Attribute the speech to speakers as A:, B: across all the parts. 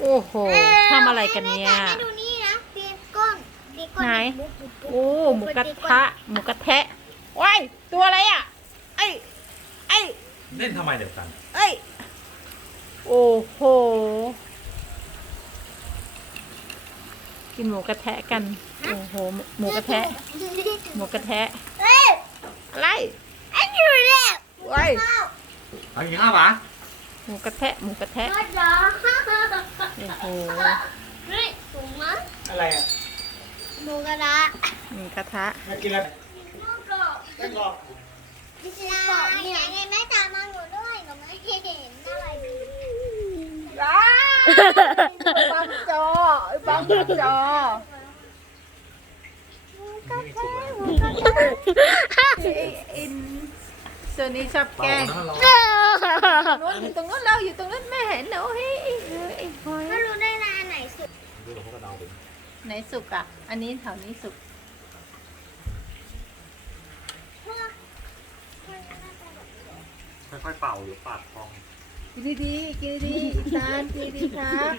A: โอ้โหทำอะไรกันเนี่ย
B: ให้ดูนี่นะตีก้นตีก้น
A: ไหน
B: บุ๊บบุ๊บบุ๊บ
A: โอ้หมูกระทะหมูกระแทะว้ายตัวอะไรอ่ะไอ้ไอ้
C: เล่นทำไมเดี๋ยวกัน
A: ไอ้โอ้โหกินหมูกระแทะกันโอ้โหหมูกระแทะหมูกระแทะ
B: เฮ้ย
A: อะไร
B: ไอ้อยู่เนี่ย
A: ว้าย
C: เอากินข้าวปะ
A: หมูกระแทะหมูกระแทะ
B: รถเหรอ
A: โอ้โห
B: เฮ้ยสูงมั้ง
C: อะไรอ่ะ
B: หมูกระทะ
A: หมูกระทะ
C: มากินอะไร
B: แป้งกรอบพิซซ่าเนี่ยไงแม่ตามมาหนูด้วยหนูไม่เห็นอะไร
A: บังจอบังจอ อินส่วนนี้ชอบแก
C: เป่า
A: ล้ง
C: น้ำมันร้อน
A: นู้นอยู่ตรงนู้นเราอยู่ตรงนั้นไม่เห็นเหรอเฮ้ยไอ้หอย
B: ไม่รู้ได้ร้านไหนสุด
C: ดูเราพวกกระเดาไป
A: ไหนสุกอ่ะ อันนี้แถวนี้สุก
C: ค่อยๆเป่าเดี๋ยวปากพอง
A: กินดีๆกินดีๆทานกินดีๆครับ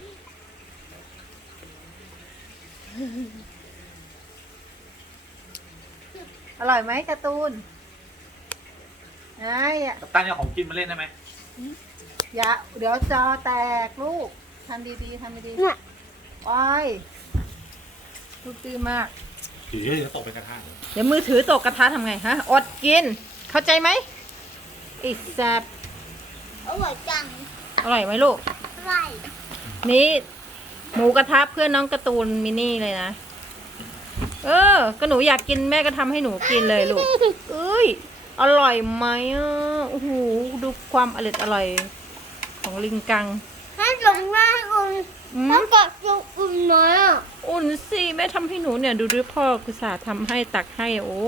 A: อร่อยไหมการ์ตูนไอ้อะ
C: กัปตันเอาของกินมาเล่นได้ไหม
A: อย่าเดี๋ยวจอแตกลูกทำดีๆทำดีๆโอ้ยลูกดื้อมาก
C: ถือเดี๋ยวตกเป็นกระทะ
A: เดี๋ยวมือถือตกกระทะทำไงฮะ อดกิน เข้าใจไหมไอ้แซบ
B: อร่อยจัง
A: อร่อยไหมลูก
B: อร่อย
A: นี่หมูกระทะเพื่อนน้องการ์ตูนมินี่เลยนะ ก็หนูอยากกินแม่ก็ทำให้หนูกินเลยลูก เอ้ย อร่อยไหมอ่ะโอ้โหดูความอร่อยของลิงกัง
B: ให้ลงหน้าอุ่น
A: อื
B: ต้อ
A: ม
B: งกดจุกอุ่นหน่อยอ่ะ
A: อุ่นสิแม่ทำให้หนูเนี่ยดูด้วยพ่อกุศลทำให้ตักให้โอ้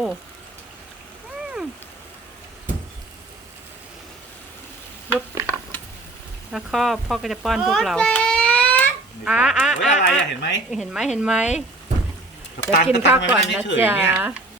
A: ลุกแล้วก็พ่อก็จะป้อนพวกเรา
B: โอ๊ยจ๊
C: เฮ้ยอะไรอ่ะเห็นไหม
A: เห็นไหมเห็นไหม
C: กัป
A: เดี๋ยว
C: ตัน
A: กินข้าวก่อน
C: กัป
A: นะ
C: ตัไม่
A: จ๊
C: งเฉยๆเนี่ย
A: ะ